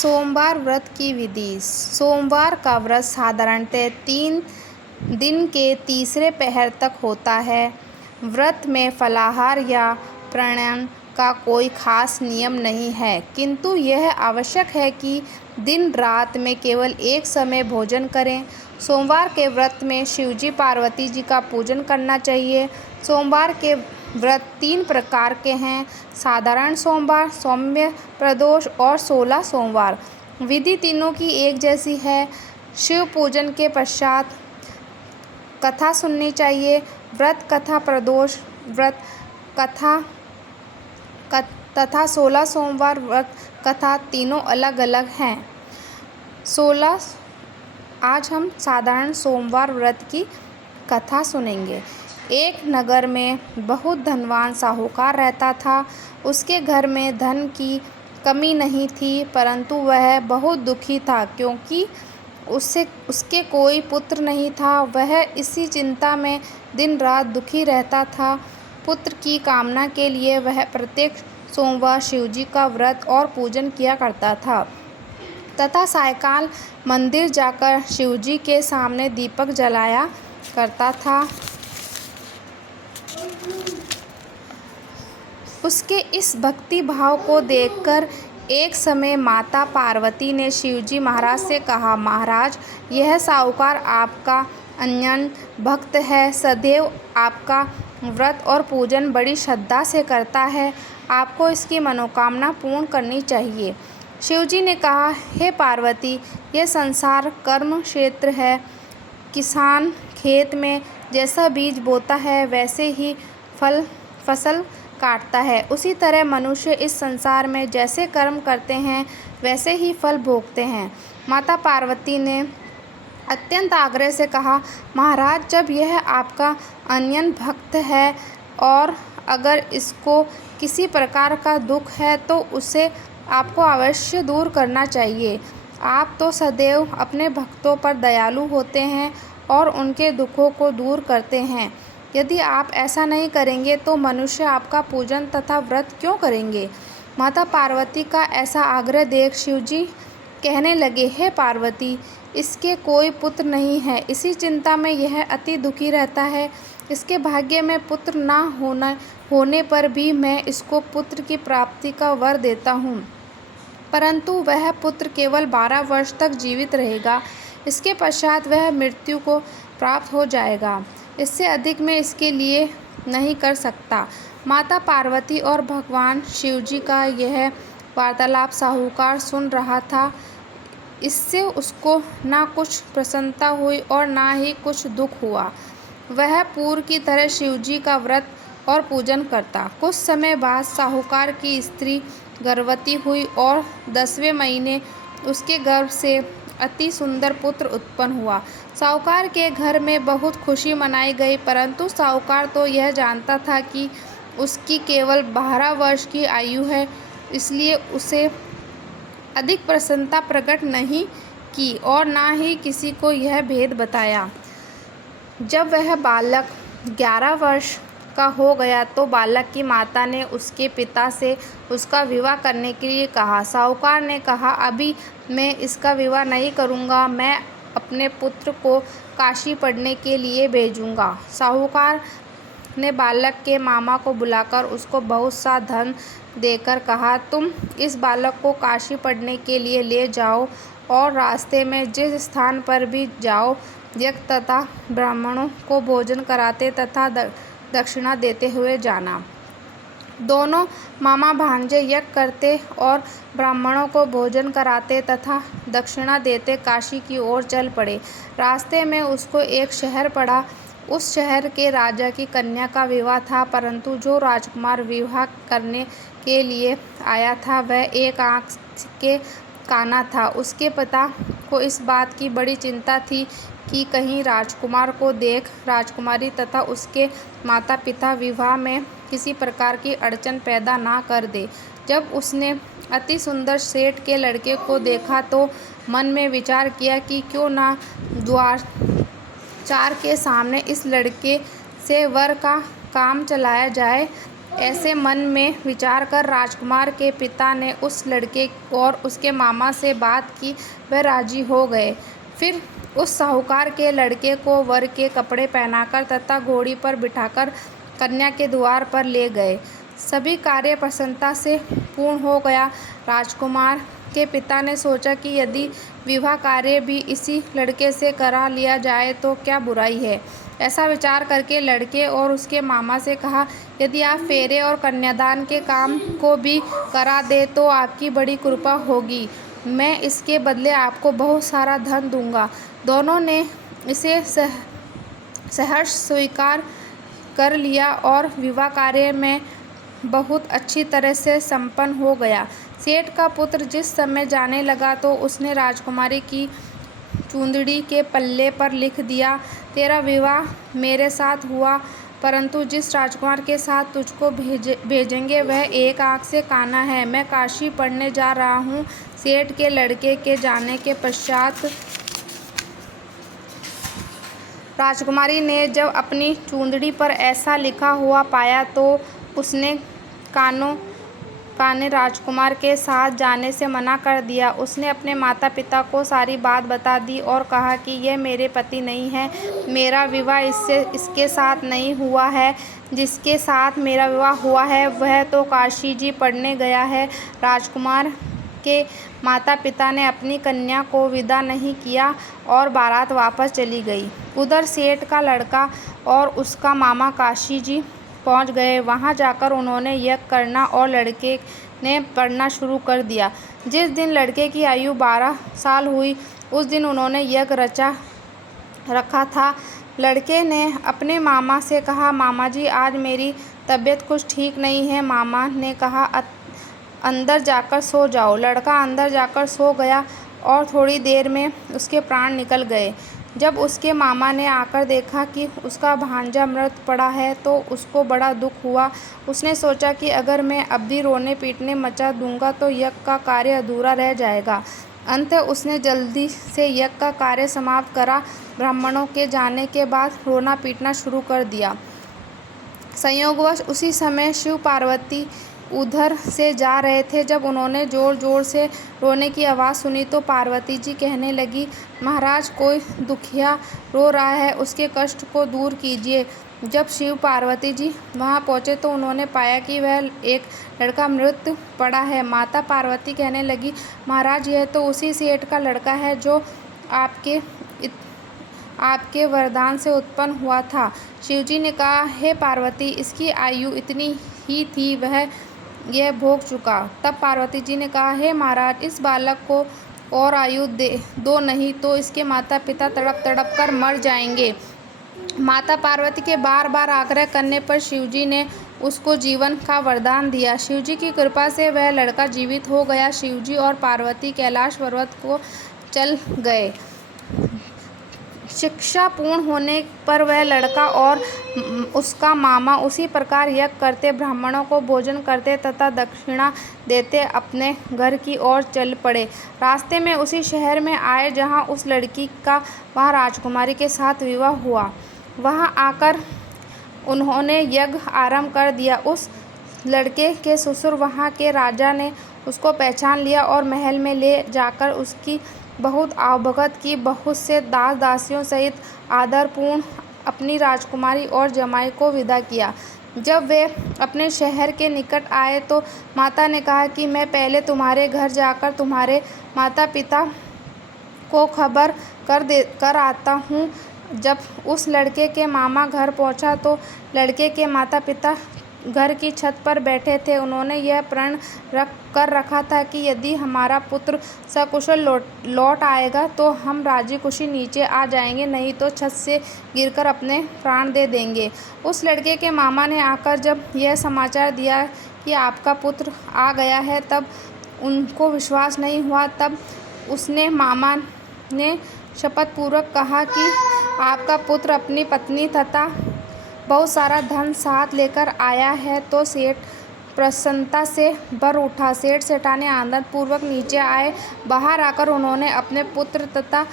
सोमवार व्रत की विधि। सोमवार का व्रत साधारणतः 3 दिन के तीसरे पहर तक होता है। व्रत में फलाहार या प्राणायाम का कोई खास नियम नहीं है, किंतु यह आवश्यक है कि दिन रात में केवल एक समय भोजन करें। सोमवार के व्रत में शिवजी पार्वती जी का पूजन करना चाहिए। सोमवार के व्रत 3 प्रकार के हैं: साधारण सोमवार, सौम्य प्रदोष और 16 सोमवार। विधि तीनों की एक जैसी है। शिव पूजन के पश्चात कथा सुननी चाहिए। व्रत कथा, प्रदोष व्रत कथा तथा 16 सोमवार व्रत कथा तीनों अलग अलग हैं। आज हम साधारण सोमवार व्रत की कथा सुनेंगे। एक नगर में बहुत धनवान साहूकार रहता था। उसके घर में धन की कमी नहीं थी, परंतु वह बहुत दुखी था क्योंकि उसके कोई पुत्र नहीं था। वह इसी चिंता में दिन रात दुखी रहता था। पुत्र की कामना के लिए वह प्रत्येक सोमवार शिवजी का व्रत और पूजन किया करता था तथा सायंकाल मंदिर जाकर शिवजी के सामने दीपक जलाया करता था। उसके इस भक्ति भाव को देखकर एक समय माता पार्वती ने शिवजी महाराज से कहा, महाराज, यह साहूकार आपका अनन्य भक्त है, सदैव आपका व्रत और पूजन बड़ी श्रद्धा से करता है। आपको इसकी मनोकामना पूर्ण करनी चाहिए। शिवजी ने कहा, हे पार्वती, यह संसार कर्म क्षेत्र है। किसान खेत में जैसा बीज बोता है वैसे ही फसल काटता है। उसी तरह मनुष्य इस संसार में जैसे कर्म करते हैं वैसे ही फल भोगते हैं। माता पार्वती ने अत्यंत आग्रह से कहा, महाराज, जब यह आपका अनन्य भक्त है और अगर इसको किसी प्रकार का दुख है तो उसे आपको अवश्य दूर करना चाहिए। आप तो सदैव अपने भक्तों पर दयालु होते हैं और उनके दुखों को दूर करते हैं। यदि आप ऐसा नहीं करेंगे तो मनुष्य आपका पूजन तथा व्रत क्यों करेंगे? माता पार्वती का ऐसा आग्रह देख शिवजी कहने लगे, हे पार्वती, इसके कोई पुत्र नहीं है। इसी चिंता में यह अति दुखी रहता है। इसके भाग्य में पुत्र न होने पर भी मैं इसको पुत्र की प्राप्ति का वर देता हूँ, परंतु वह पुत्र केवल 12 वर्ष तक जीवित रहेगा। इसके पश्चात वह मृत्यु को प्राप्त हो जाएगा। इससे अधिक मैं इसके लिए नहीं कर सकता। माता पार्वती और भगवान शिवजी का यह वार्तालाप साहूकार सुन रहा था। इससे उसको ना कुछ प्रसन्नता हुई और ना ही कुछ दुख हुआ। वह पूर्व की तरह शिवजी का व्रत और पूजन करता। कुछ समय बाद साहूकार की स्त्री गर्भवती हुई और 10वें महीने उसके गर्भ से अति सुंदर पुत्र उत्पन्न हुआ। साहूकार के घर में बहुत खुशी मनाई गई, परंतु साहूकार तो यह जानता था कि उसकी केवल 12 वर्ष की आयु है, इसलिए उसे अधिक प्रसन्नता प्रकट नहीं की और ना ही किसी को यह भेद बताया। जब वह बालक 11 वर्ष का हो गया तो बालक की माता ने उसके पिता से उसका विवाह करने के लिए कहा। साहूकार ने कहा, अभी मैं इसका विवाह नहीं करूँगा, मैं अपने पुत्र को काशी पढ़ने के लिए भेजूँगा। साहूकार ने बालक के मामा को बुलाकर उसको बहुत सा धन देकर कहा, तुम इस बालक को काशी पढ़ने के लिए ले जाओ और रास्ते में जिस स्थान पर भी जाओ यज्ञ तथा ब्राह्मणों को भोजन कराते तथा दक्षिणा देते हुए जाना। दोनों मामा भांजे यज्ञ करते और ब्राह्मणों को भोजन कराते तथा दक्षिणा देते काशी की ओर चल पड़े। रास्ते में उसको एक शहर पड़ा। उस शहर के राजा की कन्या का विवाह था, परंतु जो राजकुमार विवाह करने के लिए आया था वह एक आँख के काना था। उसके पिता को इस बात की बड़ी चिंता थी कि कहीं राजकुमार को देख राजकुमारी तथा उसके माता पिता विवाह में किसी प्रकार की अड़चन पैदा ना कर दे। जब उसने अति सुंदर सेठ के लड़के को देखा तो मन में विचार किया कि क्यों ना द्वारचार के सामने इस लड़के से वर का काम चलाया जाए। ऐसे मन में विचार कर राजकुमार के पिता ने उस लड़के और उसके मामा से बात की। वह राजी हो गए। फिर उस साहूकार के लड़के को वर के कपड़े पहनाकर तथा घोड़ी पर बिठाकर कन्या के द्वार पर ले गए। सभी कार्य प्रसन्नता से पूर्ण हो गया। राजकुमार के पिता ने सोचा कि यदि विवाह कार्य भी इसी लड़के से करा लिया जाए तो क्या बुराई है। ऐसा विचार करके लड़के और उसके मामा से कहा, यदि आप फेरे और कन्यादान के काम को भी करा दे तो आपकी बड़ी कृपा होगी। मैं इसके बदले आपको बहुत सारा धन दूंगा। दोनों ने इसे सहर्ष स्वीकार कर लिया और विवाह कार्य में बहुत अच्छी तरह से संपन्न हो गया। सेठ का पुत्र जिस समय जाने लगा तो उसने राजकुमारी की चूंदड़ी के पल्ले पर लिख दिया, तेरा विवाह मेरे साथ हुआ, परंतु जिस राजकुमार के साथ तुझको भेजेंगे वह एक आँख से काना है। मैं काशी पढ़ने जा रहा हूँ। सेठ के लड़के के जाने के पश्चात राजकुमारी ने जब अपनी चूंदड़ी पर ऐसा लिखा हुआ पाया तो उसने काने राजकुमार के साथ जाने से मना कर दिया। उसने अपने माता पिता को सारी बात बता दी और कहा कि यह मेरे पति नहीं है, मेरा विवाह इसके साथ नहीं हुआ है। जिसके साथ मेरा विवाह हुआ है वह तो काशी जी पढ़ने गया है। राजकुमार के माता पिता ने अपनी कन्या को विदा नहीं किया और बारात वापस चली गई। उधर सेठ का लड़का और उसका मामा काशी जी पहुंच गए। वहां जाकर उन्होंने यज्ञ करना और लड़के ने पढ़ना शुरू कर दिया। जिस दिन लड़के की आयु 12 साल हुई उस दिन उन्होंने यज्ञ रखा था। लड़के ने अपने मामा से कहा, मामा जी आज मेरी तबीयत कुछ ठीक नहीं है। मामा ने कहा, अंदर जाकर सो जाओ। लड़का अंदर जाकर सो गया और थोड़ी देर में उसके प्राण निकल गए। जब उसके मामा ने आकर देखा कि उसका भांजा मृत पड़ा है तो उसको बड़ा दुख हुआ। उसने सोचा कि अगर मैं अब भी रोने पीटने मचा दूंगा तो यज्ञ का कार्य अधूरा रह जाएगा। अंततः उसने जल्दी से यज्ञ का कार्य समाप्त करा। ब्राह्मणों के जाने के बाद रोना पीटना शुरू कर दिया। संयोगवश उसी समय शिव पार्वती उधर से जा रहे थे। जब उन्होंने जोर जोर से रोने की आवाज़ सुनी तो पार्वती जी कहने लगी, महाराज कोई दुखिया रो रहा है, उसके कष्ट को दूर कीजिए। जब शिव पार्वती जी वहां पहुंचे तो उन्होंने पाया कि वह एक लड़का मृत पड़ा है। माता पार्वती कहने लगी, महाराज यह तो उसी सेठ का लड़का है जो आपके वरदान से उत्पन्न हुआ था। शिवजी ने कहा, हे पार्वती, इसकी आयु इतनी ही थी, वह यह भोग चुका। तब पार्वती जी ने कहा, हे महाराज, इस बालक को और आयु दो नहीं तो इसके माता पिता तड़प तड़प कर मर जाएंगे। माता पार्वती के बार बार आग्रह करने पर शिवजी ने उसको जीवन का वरदान दिया। शिवजी की कृपा से वह लड़का जीवित हो गया। शिवजी और पार्वती कैलाश पर्वत को चल गए। शिक्षा पूर्ण होने पर वह लड़का और उसका मामा उसी प्रकार यज्ञ करते, ब्राह्मणों को भोजन करते तथा दक्षिणा देते अपने घर की ओर चल पड़े। रास्ते में उसी शहर में आए जहां उस लड़की का वहां राजकुमारी के साथ विवाह हुआ। वहां आकर उन्होंने यज्ञ आरंभ कर दिया। उस लड़के के ससुर वहां के राजा ने उसको पहचान लिया और महल में ले जाकर उसकी बहुत आवभगत की। बहुत से दास दासियों सहित आदरपूर्ण अपनी राजकुमारी और जमाई को विदा किया। जब वे अपने शहर के निकट आए तो माता ने कहा कि मैं पहले तुम्हारे घर जाकर तुम्हारे माता पिता को खबर कर आता हूँ। जब उस लड़के के मामा घर पहुँचा तो लड़के के माता पिता घर की छत पर बैठे थे। उन्होंने यह प्रण कर रखा था कि यदि हमारा पुत्र सकुशल लौट आएगा तो हम राजी खुशी नीचे आ जाएंगे, नहीं तो छत से गिरकर अपने प्राण दे देंगे। उस लड़के के मामा ने आकर जब यह समाचार दिया कि आपका पुत्र आ गया है तब उनको विश्वास नहीं हुआ। तब उसने मामा ने शपथ पूर्वक कहा कि आपका पुत्र अपनी पत्नी तथा बहुत सारा धन साथ लेकर आया है। तो सेठ प्रसन्नता से भर उठा। सेठ सेठानी आनंद पूर्वक नीचे आए। बाहर आकर उन्होंने अपने पुत्र तथा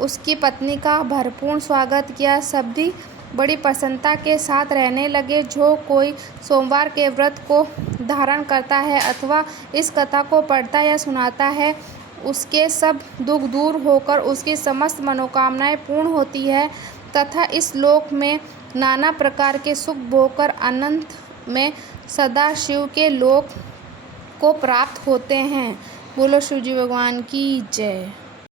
उसकी पत्नी का भरपूर स्वागत किया। सभी बड़ी प्रसन्नता के साथ रहने लगे। जो कोई सोमवार के व्रत को धारण करता है अथवा इस कथा को पढ़ता या सुनाता है, उसके सब दुख दूर होकर उसकी समस्त मनोकामनाएं पूर्ण होती है तथा इस लोक में नाना प्रकार के सुख भोगकर अनंत में सदा शिव के लोक को प्राप्त होते हैं। बोलो शिव जी भगवान की जय।